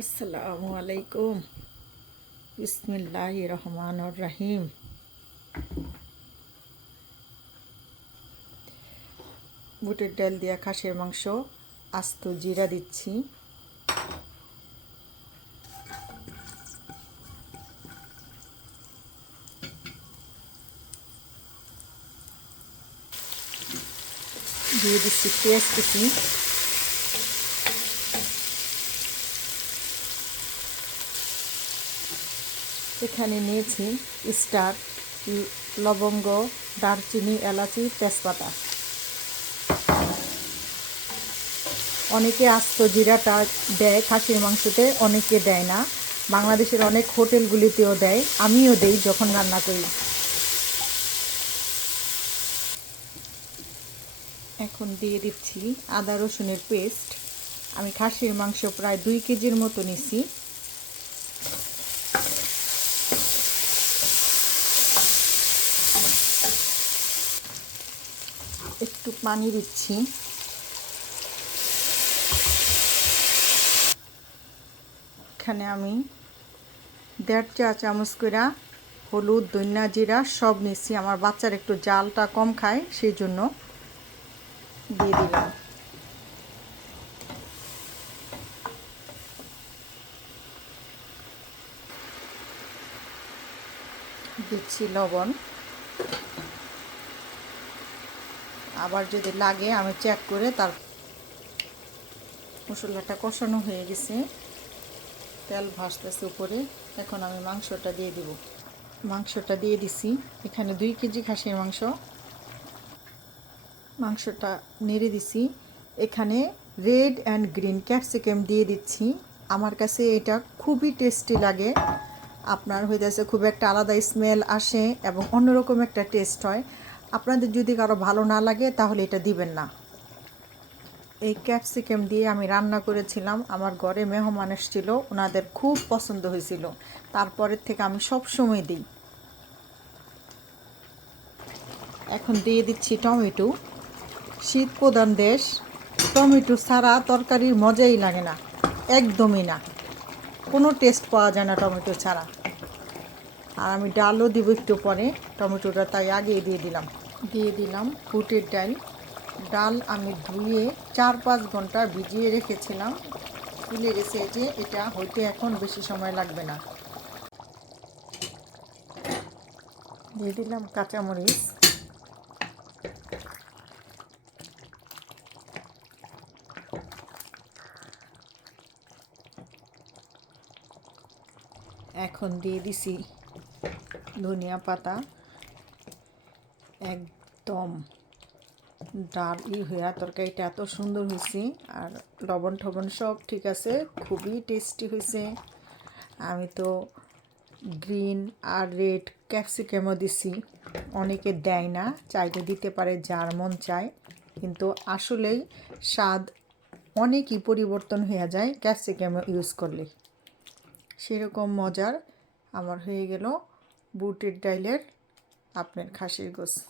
আসসালামু আলাইকুম। বিসমিল্লাহির রহমানির রহিম। বুটের ডাল দিয়া খাসির মাংস, আস্ত জিরা দিচ্ছি, দিয়ে দিচ্ছি পেঁয়াজ কুচি, এখানে নিয়েছি স্টার, লবঙ্গ, দারচিনি, এলাচি, তেজপাতা। অনেকে আস্ত জিরাটা দেয় খাসির মাংসতে, অনেকে দেয় না। বাংলাদেশের অনেক হোটেলগুলিতেও দেয়, আমিও দেই যখন রান্না করি। এখন দিয়ে দিচ্ছি আদা রসুনের পেস্ট। আমি খাসির মাংস প্রায় 2 কেজির মতো নিছি। একটু পানি দিচ্ছি। এখানে আমি 1.5 চা চামচ করে হলুদ, ধনিয়া, জিরা সব নিচ্ছি। আমার বাচ্চার একটু জালটা কম খায়, সেই জন্য দিয়ে দিলাম। দিচ্ছি লবণ। আবার যদি লাগে আমি চেক করে তার মশলাটা কষানো হয়ে গেছে, তেল ভাসতেছে উপরে। এখন আমি মাংসটা দিয়ে দিব। মাংসটা দিয়ে দিছি। এখানে 2 কেজি খাসির মাংস। মাংসটা নেড়ে দিছি। এখানে রেড অ্যান্ড গ্রিন ক্যাপসিকাম দিয়ে দিচ্ছি। আমার কাছে এটা খুবই টেস্টি লাগে। আপনার হইতেছে খুব একটা আলাদা স্মেল আসে এবং অন্যরকম একটা টেস্ট হয়। আপনাদের যদি কারো ভালো না লাগে তাহলে এটা দিবেন না। এই ক্যাপসিকাম দিয়ে আমি রান্না করেছিলাম, আমার ঘরে মেহমান এসেছিল, ওনাদের খুব পছন্দ হয়েছিল। তারপরের থেকে আমি সব সময় দিই। এখন দিয়ে দিচ্ছি টমেটো। শীত প্রধান দেশ, টমেটো ছাড়া তরকারির মজাই লাগে না, একদমই না, কোনো টেস্ট পাওয়া যায় না টমেটো ছাড়া। আর আমি ডালও দিব একটু পরে, টমেটোটা তাই আগেই দিয়ে দিলাম। দিয়ে দিলাম বুটের ডাল। ডাল আমি ধুয়ে 4-5 ঘন্টা ভিজিয়ে রেখেছিলাম, ফুলে গেছে। যে এটা হইতে এখন বেশি সময় লাগবে না। দিয়ে দিলাম কাঁচামরিচ। এখন দিয়ে দিছি ধনিয়া পাতা। একদম ডাল হইয়া তরকারিটা এত সুন্দর হয়েছে, আর লবণ ঠবণ সব ঠিক আছে, খুবই টেস্টি হয়েছে। আমি তো গ্রিন আর রেড ক্যাপসিকামও দিছি, অনেকে দেয় না, চাইলে দিতে পারে যার মন চায়। কিন্তু আসলেই স্বাদ অনেকই পরিবর্তন হয়ে যায় ক্যাপসিকামও ইউজ করলে। সেরকম মজার আমার হয়ে গেল বুটের ডালের আপনার খাসির গোশত।